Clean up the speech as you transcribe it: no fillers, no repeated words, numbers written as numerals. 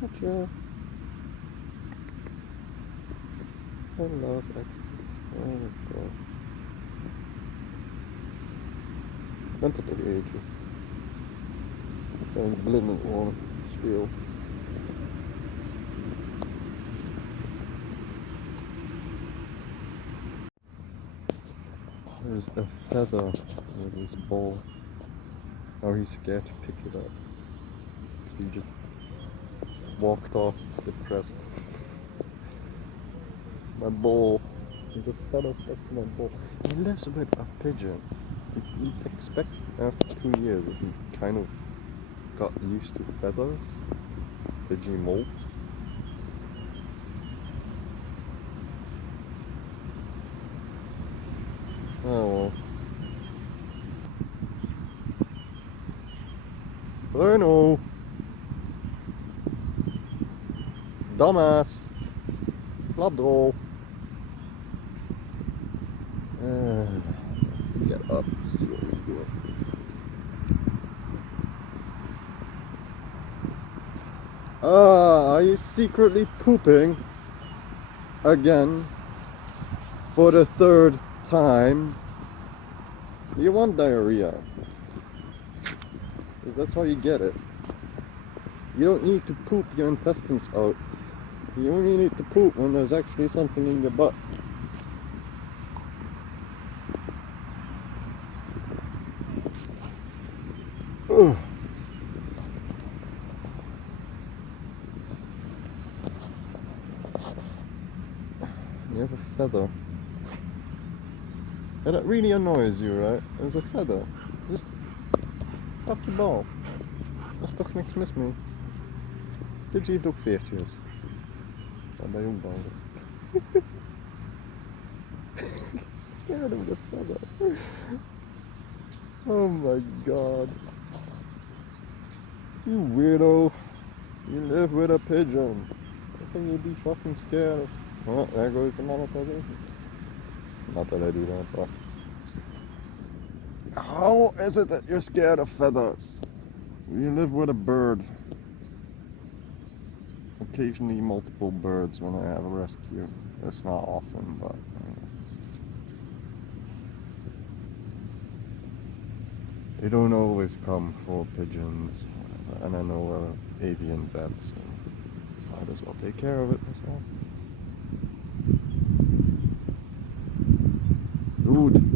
such a... I love extras. Oh my god. Vänta till det är ju. Jag är blind och still. There's a feather with his ball. Now he's scared to pick it up. So he just walked off depressed. My ball. There's a feather stuck to my ball. He lives with a pigeon. You'd expect after 2 years that he kind of got used to feathers. Pigeon molts. Oh well. Bruno! Dumbass! Flubdol! Get up, see what he's doing. Are you secretly pooping again for the 3rd time? You want diarrhea. 'Cause that's how you get it. You don't need to poop your intestines out. You only need to poop when there's actually something in your butt. Ugh. You have a feather. And it really annoys you, right? There's a feather. Just fuck the ball. Dat is toch niks mis mee. Dit heeft ook veertjes. Dat ben je ook bang. Scared of the feather. Oh my god. You weirdo. You live with a pigeon. How can you be fucking scared of... Oh, there goes the monetization. Not that I do that, but... How is it that you're scared of feathers? You live with a bird. Occasionally multiple birds when I have a rescue. It's not often, but... They don't always come for pigeons. And I know avian vets, so might as well take care of it myself. Dude.